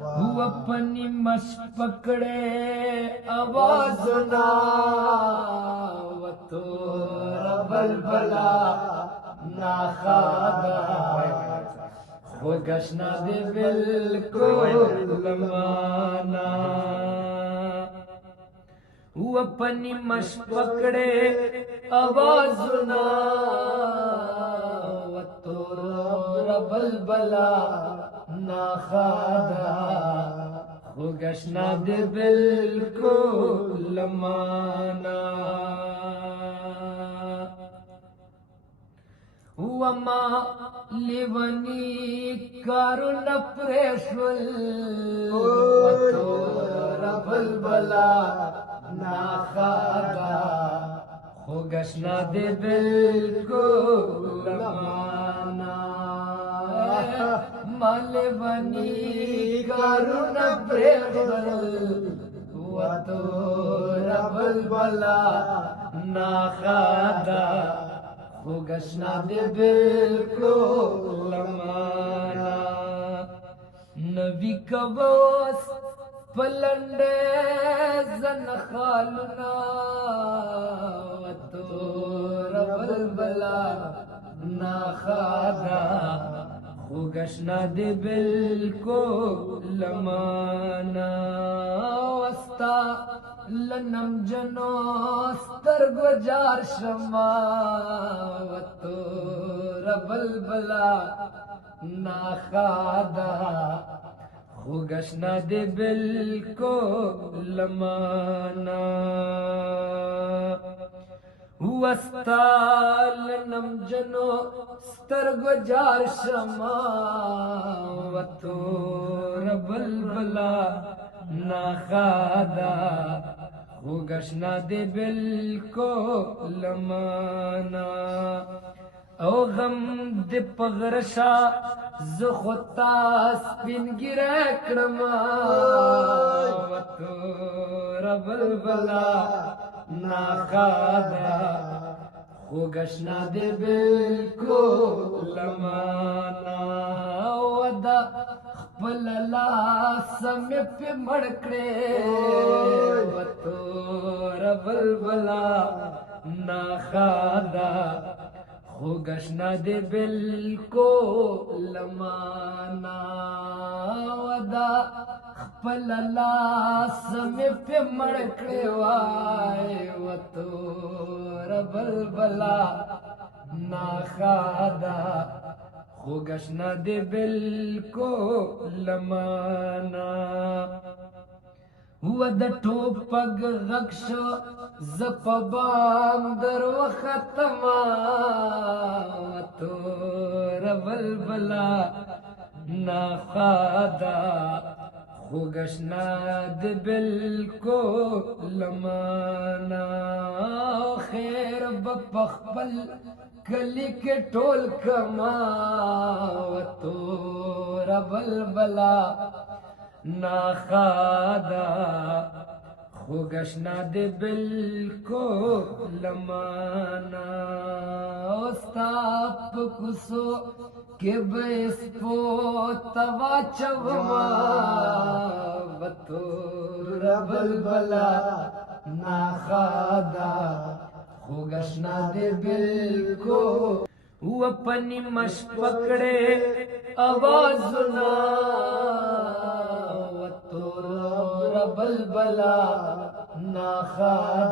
هو پنی مش پکڑے آوازنا و تو بلبلا ناخادا خو گشنا دے بالکل لمانا هو پنی مش پکڑے آوازنا و تو بلبلا ناخادا خو گشنا دے بالکل لمانا وما لیونی کارو نپریشول وطور بلبلا ناخادا خو گشنا دے بالکل لمانا مالونی کارو نپریشول وطور بلبلا ناخادا خو گشنا دے بالکل لمانا نبی کبوس پلنڈے زن خالنا و تو بلبلا ناخادا خو گشنا دے بالکل لمانا وستا لنم جنو سترگو جار شما و تو بلبلا ناخادا خو گشنا دے بالکل لمانا وستا لنم جنو سترگو جار شما و تو بلبلا ناخادا خو گشنا دے بالکل لمانا او غم دے پغرشا زخوتا سپین گرے کرما و تو بلبلا ناخادا خو گشنا دے بالکل لمانا ودا خپل لاس میں پہ مڑکڑے و تو بلبلا ناخادا خو گشنا دے بالکل لمانا ودا خپل لاس میں پہ مڑکڑے وائے و تو بلبلا ناخادا خو گشنا دے بالکل لمانا هو د ټوپک غږ شو زه په بام در وختما و تو بلبلا ناخادا خو گشنا دے بالکل لمانا خیر بپخپل کلی کے ٹول کما و تو بلبلا ناخادا خو گشنا دے بالکل لمانا استاپ کسو کہ بیس پو توا چوما بطور بلبلا ناخادا خو گشنا دے بالکل وہ پنی مش پکڑے آوازنا و تو بلبلا ناخادا